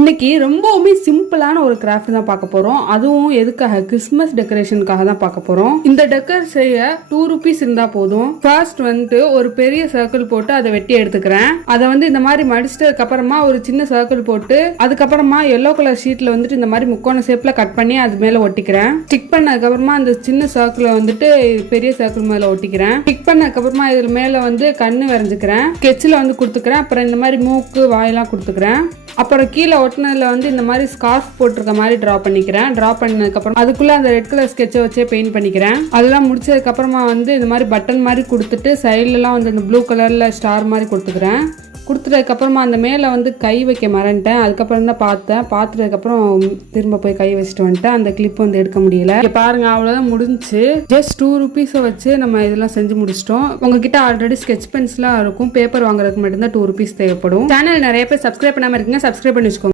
இன்னைக்கு ரொம்பவுமே சிம்பிளான ஒரு கிராஃப்ட் தான் பார்க்க போறோம். அதுவும் எதுக்காக? கிறிஸ்மஸ் டெக்கரேஷனுக்காக தான் பார்க்க போறோம். இந்த டெக்கர் செய்ய 2 rupees இருந்தா போதும். ஃபர்ஸ்ட் ஒரு பெரிய சர்க்கிள் போட்டு அதை வெட்டி எடுத்துக்கிறேன். அதை இந்த மாதிரி மடிச்சிட்டதுக்கு அப்புறமா ஒரு சின்ன சர்க்கிள் போட்டு அதுக்கப்புறமா எல்லோ கலர் ஷீட்ல இந்த மாதிரி முக்கோண ஷேப்ல கட் பண்ணி அது மேல ஒட்டிக்கிறேன். ஸ்டிக் பண்ணதுக்கு அப்புறமா அந்த சின்ன சர்க்கிள் பெரிய சர்க்கிள் மேல ஒட்டிக்கிறேன். ஸ்டிக் பண்ணதுக்கு அப்புறமா இதுல மேல கண்ணு வரைஞ்சுக்கிறேன். ஸ்கெட்ச்ல கொடுத்துக்கிறேன். அப்புறம் இந்த மாதிரி மூக்கு வாயெல்லாம் கொடுத்துக்கிறேன். அப்புறம் கீழே ஒட்டினதுல இந்த மாதிரி ஸ்கார்ஃப் போட்டிருக்க மாதிரி டிரா பண்ணிக்கிறேன். டிரா பண்ணதுக்கு அப்புறம் அதுக்குள்ள அந்த ரெட் கலர் ஸ்கெட்சை வச்சே பெயிண்ட் பண்ணிக்கிறேன். அதெல்லாம் முடிச்சதுக்கு அப்புறமா இந்த மாதிரி பட்டன் மாதிரி கொடுத்துட்டு சைட்லலாம் இந்த ப்ளூ கலர்ல ஸ்டார் மாதிரி கொடுத்துக்கிறேன். கொடுத்துட்டதுக்கு அப்புறமா அந்த மேலே கை வைக்க மறந்துட்டேன். அதுக்கப்புறம் தான் பார்த்ததுக்கப்புறம் திரும்ப போய் கை வச்சுட்டு வந்துட்டேன். அந்த கிளிப் எடுக்க முடியல. பாருங்க, அவ்வளோதான் முடிஞ்சு. ஜஸ்ட் 2 rupees வச்சு நம்ம இதெல்லாம் செஞ்சு முடிச்சிட்டோம். உங்ககிட்ட ஆல்ரெடி ஸ்கெட்ச் பென்ஸ்லாம் இருக்கும். பேப்பர் வாங்குறதுக்கு மட்டும்தான் 2 rupees தேவைப்படும். சேனல் நிறைய பேர் சப்ஸ்கிரைப் பண்ணாமல் இருக்கீங்க, சப்ஸ்கிரைப் பண்ணி வச்சுக்கோங்க.